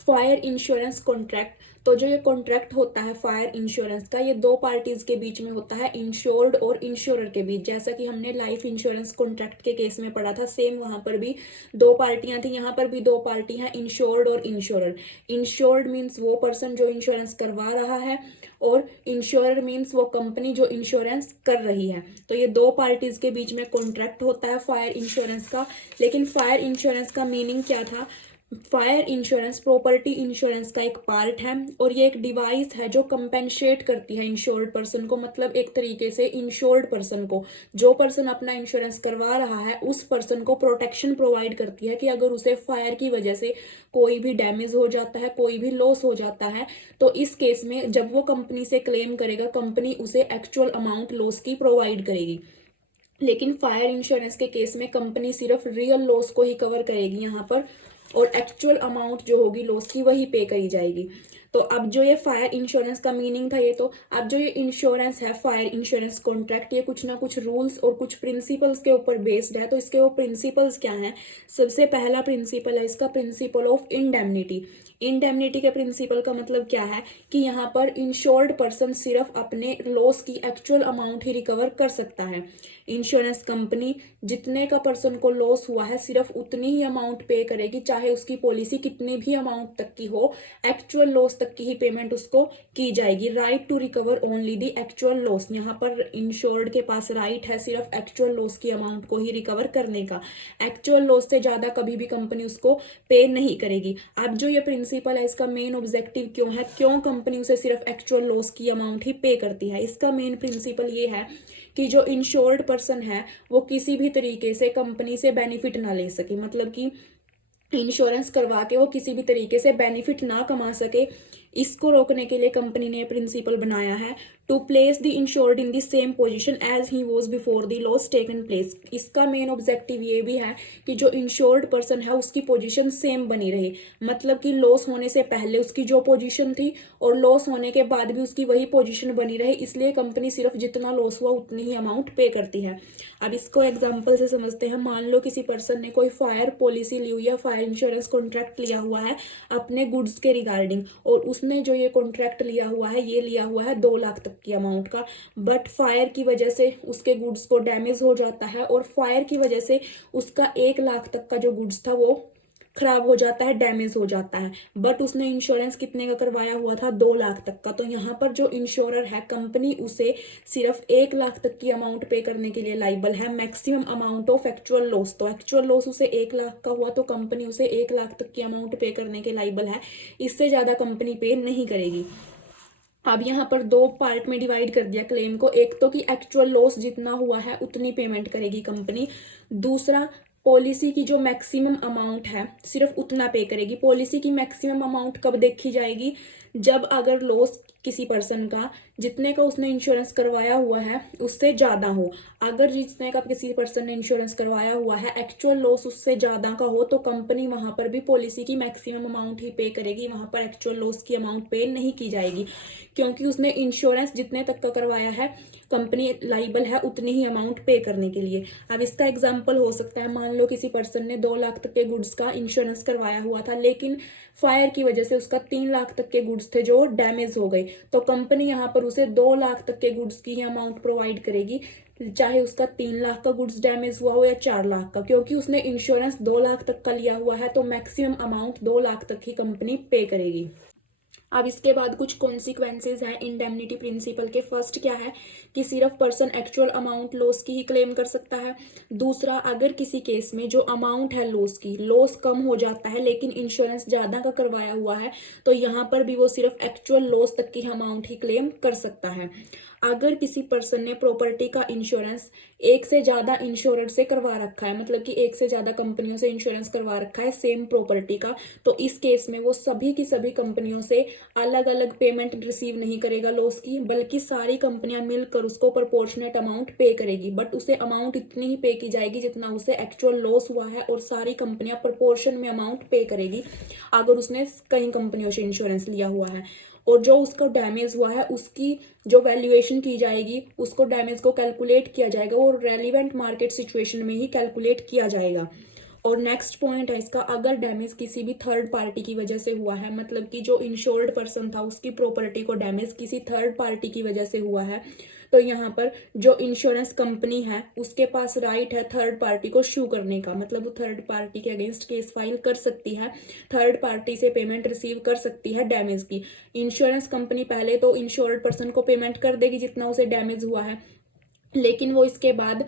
Fire insurance contract, तो जो ये कॉन्ट्रैक्ट होता है फायर इंश्योरेंस का, ये दो पार्टीज के बीच में होता है, इंश्योर्ड और इंश्योरर के बीच। जैसा कि हमने लाइफ इंश्योरेंस कॉन्ट्रैक्ट के केस में पढ़ा था, सेम वहां पर भी दो पार्टियां थी, यहाँ पर भी दो पार्टी हैं, इंश्योर्ड और इंश्योरर। इंश्योर्ड मीन्स वो पर्सन जो इंश्योरेंस करवा रहा है, और इंश्योरर मीन्स वो कंपनी जो इंश्योरेंस कर रही है। तो ये दो पार्टीज के बीच में कॉन्ट्रैक्ट होता है फायर इंश्योरेंस का। लेकिन फायर इंश्योरेंस का मीनिंग क्या था? फायर इंश्योरेंस प्रॉपर्टी इंश्योरेंस का एक पार्ट है, और ये एक डिवाइस है जो कंपेंसेट करती है इंश्योर्ड पर्सन को। मतलब एक तरीके से इंश्योर्ड पर्सन को, जो पर्सन अपना इंश्योरेंस करवा रहा है, उस पर्सन को प्रोटेक्शन प्रोवाइड करती है कि अगर उसे फायर की वजह से कोई भी डैमेज हो जाता है, कोई भी लॉस हो जाता है, तो इस केस में जब वो कंपनी से क्लेम करेगा, कंपनी उसे एक्चुअल अमाउंट लॉस की प्रोवाइड करेगी। लेकिन फायर इंश्योरेंस के केस में कंपनी सिर्फ रियल लॉस को ही कवर करेगी यहाँ पर, और एक्चुअल अमाउंट जो होगी लॉस की वही पे करी जाएगी। तो अब जो ये फायर इंश्योरेंस का मीनिंग था ये, तो अब जो ये इंश्योरेंस है फायर इंश्योरेंस कॉन्ट्रैक्ट, ये कुछ ना कुछ रूल्स और कुछ प्रिंसिपल्स के ऊपर बेस्ड है। तो इसके वो प्रिंसिपल्स क्या हैं? सबसे पहला प्रिंसिपल है इसका प्रिंसिपल ऑफ इंडेमनिटी। इंडेमनिटी के प्रिंसिपल का मतलब क्या है कि यहाँ पर इंश्योर्ड पर्सन सिर्फ अपने लॉस की एक्चुअल अमाउंट ही रिकवर कर सकता है। इंश्योरेंस कंपनी जितने का पर्सन को लॉस हुआ है सिर्फ उतनी ही अमाउंट पे करेगी, चाहे उसकी पॉलिसी कितने भी अमाउंट तक की हो, एक्चुअल लॉस तक की ही पेमेंट उसको की जाएगी। Right to recover only the actual loss, यहाँ पर इंश्योर्ड के पास राइट है सिर्फ एक्चुअल लॉस की अमाउंट को ही रिकवर करने का। एक्चुअल लॉस से ज्यादा कभी भी कंपनी उसको पे नहीं करेगी। अब जो ये प्रिंसिपल है इसका मेन ऑब्जेक्टिव क्यों है, क्यों कंपनी उसे सिर्फ एक्चुअल लॉस की अमाउंट ही पे करती है? इसका मेन प्रिंसिपल ये है कि जो इंश्योर्ड पर्सन है वो किसी भी तरीके से कंपनी से बेनिफिट ना ले सके, मतलब कि इंश्योरेंस करवा के वो किसी भी तरीके से बेनिफिट ना कमा सके। इसको रोकने के लिए कंपनी ने प्रिंसिपल बनाया है to place the insured in the same position as he was before the loss taken place. इसका मेन ऑब्जेक्टिव ये भी है कि जो इंश्योर्ड पर्सन है उसकी पोजीशन सेम बनी रहे, मतलब कि लॉस होने से पहले उसकी जो पोजीशन थी और लॉस होने के बाद भी उसकी वही पोजीशन बनी रहे, इसलिए कंपनी सिर्फ जितना लॉस हुआ उतनी ही अमाउंट पे करती है। अब इसको एग्जाम्पल से समझते हैं। मान लो किसी पर्सन ने कोई फायर पॉलिसी ली हुई है, फायर इंश्योरेंस कॉन्ट्रैक्ट लिया हुआ है अपने गुड्स के रिगार्डिंग, और उसने जो ये कॉन्ट्रैक्ट लिया हुआ है ये लिया हुआ है 2 लाख तक की अमाउंट का। बट फायर की वजह से उसके गुड्स को डैमेज हो जाता है, और फायर की वजह से उसका 1 लाख तक का जो गुड्स था वो खराब हो जाता है, डैमेज हो जाता है। बट उसने इंश्योरेंस कितने का करवाया हुआ था? 2 लाख तक का। तो यहाँ पर जो इंश्योरर है कंपनी उसे सिर्फ 1 लाख तक की अमाउंट पे करने के लिए लाइबल है, maximum amount of actual loss. तो एक्चुअल लॉस उसे 1 लाख का हुआ तो कंपनी उसे 1 लाख तक की अमाउंट पे करने के लाइबल है, इससे ज्यादा कंपनी पे नहीं करेगी। अब यहाँ पर दो पार्ट में डिवाइड कर दिया क्लेम को, एक तो कि एक्चुअल लॉस जितना हुआ है उतनी पेमेंट करेगी कंपनी, दूसरा पॉलिसी की जो मैक्सिमम अमाउंट है सिर्फ उतना पे करेगी। पॉलिसी की मैक्सिमम अमाउंट कब देखी जाएगी? जब अगर लॉस किसी पर्सन का जितने का उसने इंश्योरेंस करवाया हुआ है उससे ज्यादा हो। अगर जितने का किसी पर्सन ने इंश्योरेंस करवाया हुआ है एक्चुअल लॉस उससे ज्यादा का हो, तो कंपनी वहां पर भी पॉलिसी की मैक्सिमम अमाउंट ही पे करेगी, वहां पर एक्चुअल लॉस की अमाउंट पे नहीं की जाएगी, क्योंकि उसने इंश्योरेंस जितने तक का करवाया है कंपनी लाइबल है उतनी ही अमाउंट पे करने के लिए। अब इसका एग्जाम्पल हो सकता है, मान लो किसी पर्सन ने 2 लाख तक के गुड्स का इंश्योरेंस करवाया हुआ था, लेकिन फायर की वजह से उसका 3 लाख तक के गुड्स थे जो डैमेज हो गए, तो कंपनी यहाँ पर उसे 2 लाख तक के गुड्स की ही अमाउंट प्रोवाइड करेगी, चाहे उसका 3 लाख का गुड्स डैमेज हुआ हो या 4 लाख का, क्योंकि उसने इंश्योरेंस 2 लाख तक का लिया हुआ है, तो मैक्सिमम अमाउंट 2 लाख तक ही कंपनी पे करेगी। अब इसके बाद कुछ कॉन्सिक्वेंसेज हैं इंडेमनिटी प्रिंसिपल के। फर्स्ट क्या है कि सिर्फ पर्सन एक्चुअल अमाउंट लॉस की ही क्लेम कर सकता है। दूसरा, अगर किसी केस में जो अमाउंट है लॉस की, लॉस कम हो जाता है लेकिन इंश्योरेंस ज्यादा का करवाया हुआ है, तो यहाँ पर भी वो सिर्फ एक्चुअल लॉस तक की अमाउंट ही क्लेम कर सकता है। अगर किसी पर्सन ने प्रॉपर्टी का इंश्योरेंस एक से ज्यादा इंश्योरर से करवा रखा है, मतलब कि एक से ज्यादा कंपनियों से इंश्योरेंस करवा रखा है सेम प्रॉपर्टी का, तो इस केस में वो सभी की सभी कंपनियों से अलग अलग पेमेंट रिसीव नहीं करेगा लॉस की, बल्कि सारी कंपनियां मिलकर उसको प्रोपोर्शनेट अमाउंट पे करेगी। बट उसे अमाउंट इतनी ही पे की जाएगी जितना उसे एक्चुअल लॉस हुआ है, और सारी कंपनियां प्रोपोर्शन में अमाउंट पे करेगी अगर उसने कई कंपनियों से इंश्योरेंस लिया हुआ है। और जो उसका डैमेज हुआ है उसकी जो वैल्यूएशन की जाएगी, उसको डैमेज को कैलकुलेट किया जाएगा और रेलिवेंट मार्केट सिचुएशन में ही कैलकुलेट किया जाएगा। और नेक्स्ट पॉइंट है इसका, अगर डैमेज किसी भी थर्ड पार्टी की वजह से हुआ है, मतलब कि जो इंश्योर्ड पर्सन था उसकी प्रॉपर्टी को डैमेज किसी थर्ड पार्टी की वजह से हुआ है, तो यहाँ पर जो इंश्योरेंस कंपनी है उसके पास राइट है थर्ड पार्टी को शू करने का, मतलब वो थर्ड पार्टी के अगेंस्ट केस फाइल कर सकती है, थर्ड पार्टी से पेमेंट रिसीव कर सकती है डैमेज की। इंश्योरेंस कंपनी पहले तो इंश्योर्ड पर्सन को पेमेंट कर देगी जितना उसे डैमेज हुआ है, लेकिन वो इसके बाद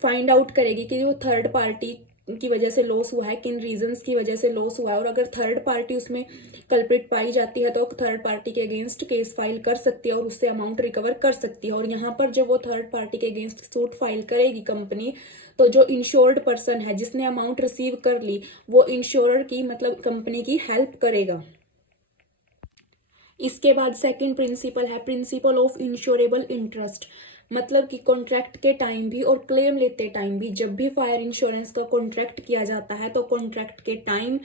फाइंड आउट करेगी कि वो थर्ड पार्टी की वजह से लॉस हुआ है, किन रीजंस की वजह से लॉस हुआ है, और अगर थर्ड पार्टी उसमें कल्प्रिट पाई जाती है तो थर्ड पार्टी के अगेंस्ट केस फाइल कर सकती है और उससे अमाउंट रिकवर कर सकती है। और यहाँ पर जब वो थर्ड पार्टी के अगेंस्ट सूट फाइल करेगी कंपनी, तो जो इंश्योर्ड पर्सन है जिसने अमाउंट रिसीव कर ली वो इंश्योरर की मतलब कंपनी की हेल्प करेगा। इसके बाद सेकंड प्रिंसिपल है प्रिंसिपल ऑफ इंश्योरेबल इंटरेस्ट, मतलब कि कॉन्ट्रैक्ट के टाइम भी और क्लेम लेते टाइम भी, जब भी फायर इंश्योरेंस का कॉन्ट्रैक्ट किया जाता है तो कॉन्ट्रैक्ट के टाइम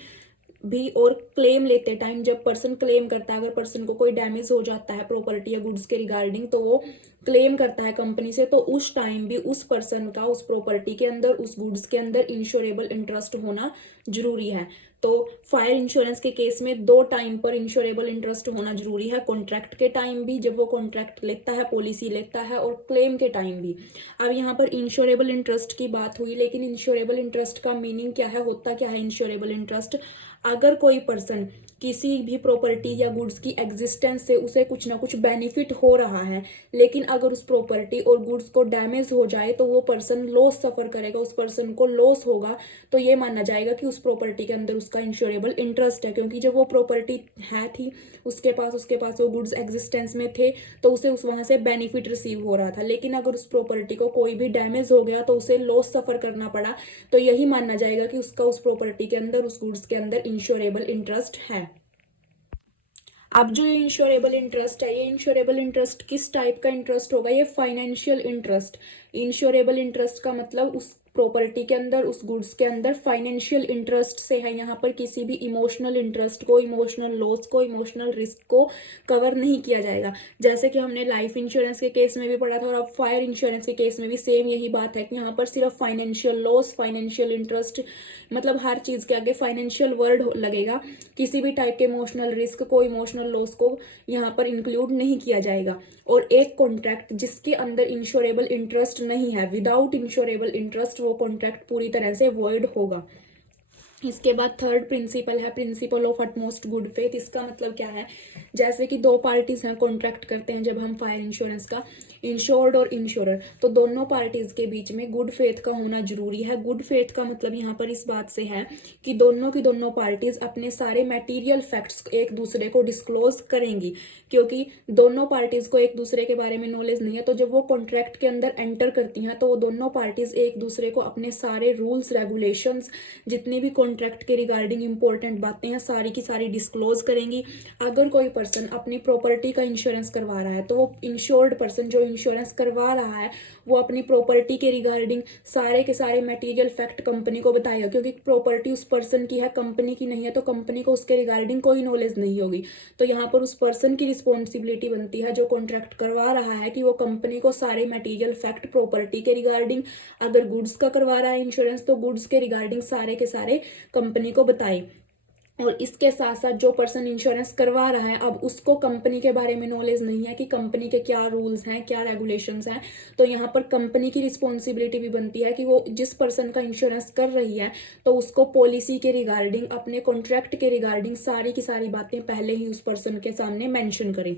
भी और क्लेम लेते टाइम, जब पर्सन क्लेम करता है, अगर पर्सन को कोई डैमेज हो जाता है प्रॉपर्टी या गुड्स के रिगार्डिंग तो वो क्लेम करता है कंपनी से, तो उस टाइम भी उस पर्सन का उस प्रॉपर्टी के अंदर उस गुड्स के अंदर इंश्योरेबल इंटरेस्ट होना जरूरी है। तो फायर इंश्योरेंस के केस में दो टाइम पर इंश्योरेबल इंटरेस्ट होना जरूरी है, कॉन्ट्रैक्ट के टाइम भी जब वो कॉन्ट्रैक्ट लेता है, पॉलिसी लेता है, और क्लेम के टाइम भी। अब यहाँ पर इंश्योरेबल इंटरेस्ट की बात हुई, लेकिन इंश्योरेबल इंटरेस्ट का मीनिंग क्या है, होता क्या है इंश्योरेबल इंटरेस्ट? अगर कोई पर्सन किसी भी प्रॉपर्टी या गुड्स की एग्जिस्टेंस से उसे कुछ ना कुछ बेनिफिट हो रहा है, लेकिन अगर उस प्रॉपर्टी और गुड्स को डैमेज हो जाए तो वो पर्सन लॉस सफर करेगा, उस पर्सन को लॉस होगा, तो ये माना जाएगा कि उस प्रॉपर्टी के अंदर उसका इंश्योरेबल इंटरेस्ट है, क्योंकि जब वो प्रॉपर्टी है थी उसके पास वो गुड्स एग्जिस्टेंस में थे तो उसे उस वहां से बेनिफिट रिसीव हो रहा था, लेकिन अगर उस प्रॉपर्टी को कोई भी डैमेज हो गया तो उसे लॉस सफर करना पड़ा, तो यही माना जाएगा कि उसका उस प्रॉपर्टी के अंदर उस गुड्स के अंदर इंश्योरेबल इंटरेस्ट है। अब जो ये इंश्योरेबल इंटरेस्ट है, ये इंश्योरेबल इंटरेस्ट किस टाइप का इंटरेस्ट होगा? ये फाइनेंशियल इंटरेस्ट। इंश्योरेबल इंटरेस्ट का मतलब उस प्रॉपर्टी के अंदर उस गुड्स के अंदर फाइनेंशियल इंटरेस्ट से है, यहाँ पर किसी भी इमोशनल इंटरेस्ट को, इमोशनल लॉस को, इमोशनल रिस्क को कवर नहीं किया जाएगा। जैसे कि हमने लाइफ इंश्योरेंस के केस में भी पढ़ा था और अब फायर इंश्योरेंस के केस में भी सेम यही बात है कि यहाँ पर सिर्फ फाइनेंशियल लॉस, फाइनेंशियल इंटरेस्ट, मतलब हर चीज के आगे फाइनेंशियल वर्ड लगेगा, किसी भी टाइप के इमोशनल रिस्क को, इमोशनल लॉस को यहाँ पर इंक्लूड नहीं किया जाएगा। और एक कॉन्ट्रैक्ट जिसके अंदर इंश्योरेबल इंटरेस्ट नहीं है, विदाउट इंश्योरेबल इंटरेस्ट, वो कॉन्ट्रैक्ट पूरी तरह से वॉइड होगा। इसके बाद थर्ड प्रिंसिपल है principle of utmost good faith. इसका मतलब क्या है? जैसे कि दो पार्टीज हैं, कॉन्ट्रैक्ट करते हैं जब हम फायर इंश्योरेंस का, इंश्योर्ड और इंश्योरर, तो दोनों पार्टीज के बीच में गुड फेथ का होना जरूरी है। गुड फेथ का मतलब यहाँ पर इस बात से है कि दोनों की दोनों पार्टीज अपने सारे मटेरियल फैक्ट्स एक दूसरे को डिस्क्लोज करेंगी, क्योंकि दोनों पार्टीज को एक दूसरे के बारे में नॉलेज नहीं है, तो जब वो कॉन्ट्रैक्ट के अंदर एंटर करती हैं तो वो दोनों पार्टीज एक दूसरे को अपने सारे रूल्स, रेगुलेशंस, जितने भी कॉन्ट्रैक्ट के रिगार्डिंग इंपॉर्टेंट बातें हैं सारी की सारी डिस्क्लोज करेंगी। अगर कोई पर्सन अपनी प्रॉपर्टी का इंश्योरेंस करवा रहा है तो वो इंश्योर्ड पर्सन जो इंश्योरेंस करवा रहा है वो अपनी प्रॉपर्टी के रिगार्डिंग सारे के सारे मटेरियल फैक्ट कंपनी को बताएगा, क्योंकि प्रॉपर्टी उस पर्सन की है, कंपनी की नहीं है, तो कंपनी को उसके रिगार्डिंग कोई नॉलेज नहीं होगी। तो यहाँ पर उस पर्सन की रिस्पॉन्सिबिलिटी बनती है जो कॉन्ट्रैक्ट करवा रहा है कि वो कंपनी को सारे मटेरियल फैक्ट प्रॉपर्टी के रिगार्डिंग, अगर गुड्स का करवा रहा है इंश्योरेंस तो गुड्स के रिगार्डिंग सारे के सारे कंपनी को बताए। और इसके साथ साथ जो पर्सन इंश्योरेंस करवा रहा है, अब उसको कंपनी के बारे में नॉलेज नहीं है कि कंपनी के क्या रूल्स हैं, क्या रेगुलेशंस हैं, तो यहाँ पर कंपनी की रिस्पॉन्सिबिलिटी भी बनती है कि वो जिस पर्सन का इंश्योरेंस कर रही है तो उसको पॉलिसी के रिगार्डिंग, अपने कॉन्ट्रैक्ट के रिगार्डिंग सारी की सारी बातें पहले ही उस पर्सन के सामने मेंशन करें।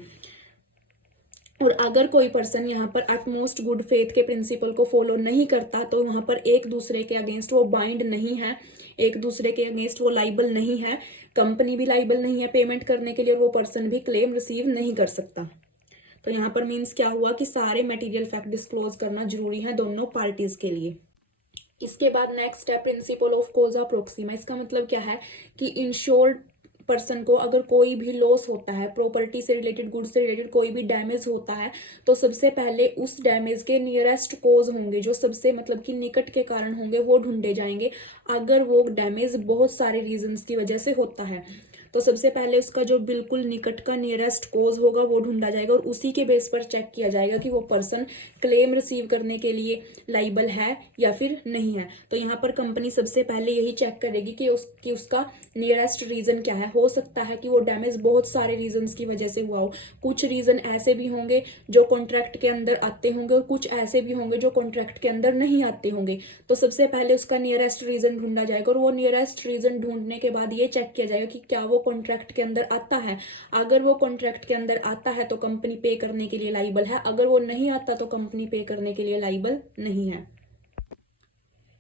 और अगर कोई पर्सन यहाँ पर अटमोस्ट गुड फेथ के प्रिंसिपल को फॉलो नहीं करता तो वहां पर एक दूसरे के अगेंस्ट वो बाइंड नहीं है, एक दूसरे के अगेंस्ट वो लाइबल नहीं है, कंपनी भी लाइबल नहीं है पेमेंट करने के लिए, और वो पर्सन भी क्लेम रिसीव नहीं कर सकता। तो यहाँ पर मीन्स क्या हुआ कि सारे मटेरियल फैक्ट डिस्क्लोज करना जरूरी है दोनों पार्टीज के लिए। इसके बाद नेक्स्ट है प्रिंसिपल ऑफ कोजा प्रोक्सीमा। इसका मतलब क्या है कि इंश्योर्ड पर्सन को अगर कोई भी लॉस होता है, प्रॉपर्टी से रिलेटेड, गुड्स से रिलेटेड कोई भी डैमेज होता है, तो सबसे पहले उस डैमेज के नियरेस्ट कोज होंगे, जो सबसे मतलब कि निकट के कारण होंगे, वो ढूंढे जाएंगे। अगर वो डैमेज बहुत सारे रीजंस की वजह से होता है तो सबसे पहले उसका जो बिल्कुल निकट का नियरेस्ट कोज होगा वो ढूंढा जाएगा और उसी के बेस पर चेक किया जाएगा कि वो पर्सन क्लेम रिसीव करने के लिए लाइबल है या फिर नहीं है। तो यहाँ पर कंपनी सबसे पहले यही चेक करेगी कि उसका नियरेस्ट रीजन क्या है। हो सकता है कि वो डैमेज बहुत सारे रीजंस की वजह से हुआ हो। कुछ रीजन ऐसे भी होंगे जो कॉन्ट्रैक्ट के अंदर आते होंगे और कुछ ऐसे भी होंगे जो कॉन्ट्रैक्ट के अंदर नहीं आते होंगे। तो सबसे पहले उसका नियरेस्ट रीजन ढूंढा जाएगा और वो नियरेस्ट रीजन ढूंढने के बाद ये चेक किया जाएगा कि क्या वो कॉन्ट्रैक्ट के अंदर आता है। अगर वो कॉन्ट्रैक्ट के अंदर आता है तो कंपनी पे करने के लिए लाइबल है, अगर वो नहीं आता तो कंपनी पे करने के लिए लाइबल नहीं है।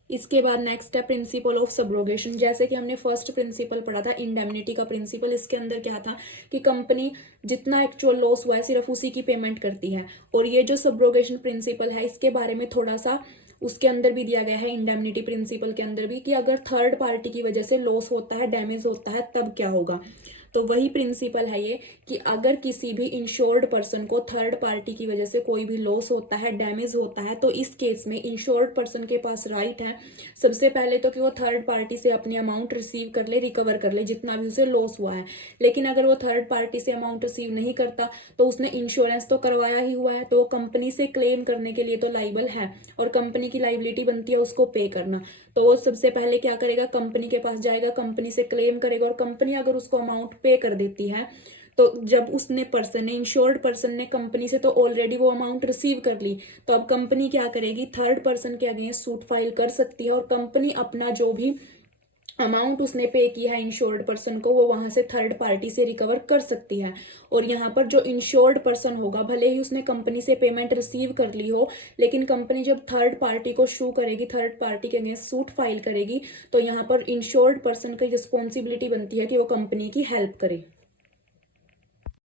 इसके बाद नेक्स्ट है प्रिंसिपल ऑफ सब्रोगेशन। जैसे कि हमने फर्स्ट प्रिंसिपल पढ़ा था इंडेमनिटी का प्रिंसिपल, इसके अंदर क्या था कि कंपनी जितना एक्चुअल लॉस हुआ है सिर्फ उसी की पेमेंट करती है। और ये जो सब्रोगेशन प्रिंसिपल है इसके बारे में थोड़ा सा उसके अंदर भी दिया गया है, इंडेमनिटी प्रिंसिपल के अंदर भी, कि अगर थर्ड पार्टी की वजह से लॉस होता है, डैमेज होता है, तब क्या होगा। तो वही प्रिंसिपल है ये कि अगर किसी भी इंश्योर्ड पर्सन को थर्ड पार्टी की वजह से कोई भी लॉस होता है, डैमेज होता है, तो इस केस में इंश्योर्ड पर्सन के पास राइट है सबसे पहले तो कि वो थर्ड पार्टी से अपनी अमाउंट रिसीव कर ले, रिकवर कर ले जितना भी उसे लॉस हुआ है। लेकिन अगर वो थर्ड पार्टी से अमाउंट रिसीव नहीं करता तो उसने इंश्योरेंस तो करवाया ही हुआ है, तो वो कंपनी से क्लेम करने के लिए तो लाइबल है और कंपनी की लाइबिलिटी बनती है उसको पे करना। तो वो सबसे पहले क्या करेगा, कंपनी के पास जाएगा, कंपनी से क्लेम करेगा और कंपनी अगर उसको अमाउंट पे कर देती है तो जब उसने पर्सन ने इंश्योर्ड पर्सन ने कंपनी से तो ऑलरेडी वो अमाउंट रिसीव कर ली, तो अब कंपनी क्या करेगी, थर्ड पर्सन के अगेंस्ट सूट फाइल कर सकती है और कंपनी अपना जो भी अमाउंट उसने पे किया है इंश्योर्ड पर्सन को वो वहां से थर्ड पार्टी से रिकवर कर सकती है। और यहाँ पर जो इंश्योर्ड पर्सन होगा भले ही उसने कंपनी से पेमेंट रिसीव कर ली हो, लेकिन कंपनी जब थर्ड पार्टी को शू करेगी, थर्ड पार्टी के अगेंस्ट सूट फाइल करेगी, तो यहाँ पर इंश्योर्ड पर्सन की रिस्पॉन्सिबिलिटी बनती है कि वो कंपनी की हेल्प करे।